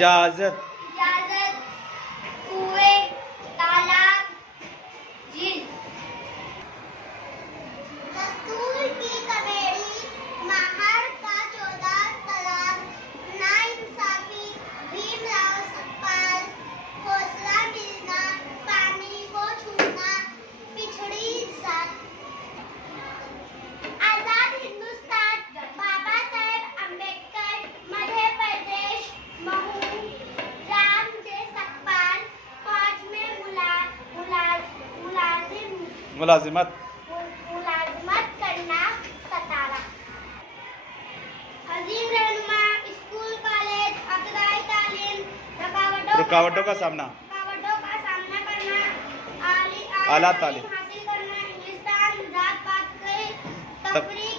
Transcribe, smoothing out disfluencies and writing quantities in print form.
इजाजत, कुएं, तालाब, झील। दस्तूर की कमेड़ी, माहर का 14 तलाब, नाइंसाफी, भीमराव सकपाल, हौसला मिलना, पानी को छूना, पिछड़ी जात। आजाद हिंदुस्तान, बाबा साहेब अम्बेडकर, मध्य प्रदेश, महू, राम जे सकपाल, फौज में मुलाजिमत करना, 17। अजीम रहनुमा, स्कूल कॉलेज, इब्तदाई तालीम, रुकावटों का सामना करना, आला तालीम, हासिल करना, इंग्लिस्तान, जात पात के तफरीक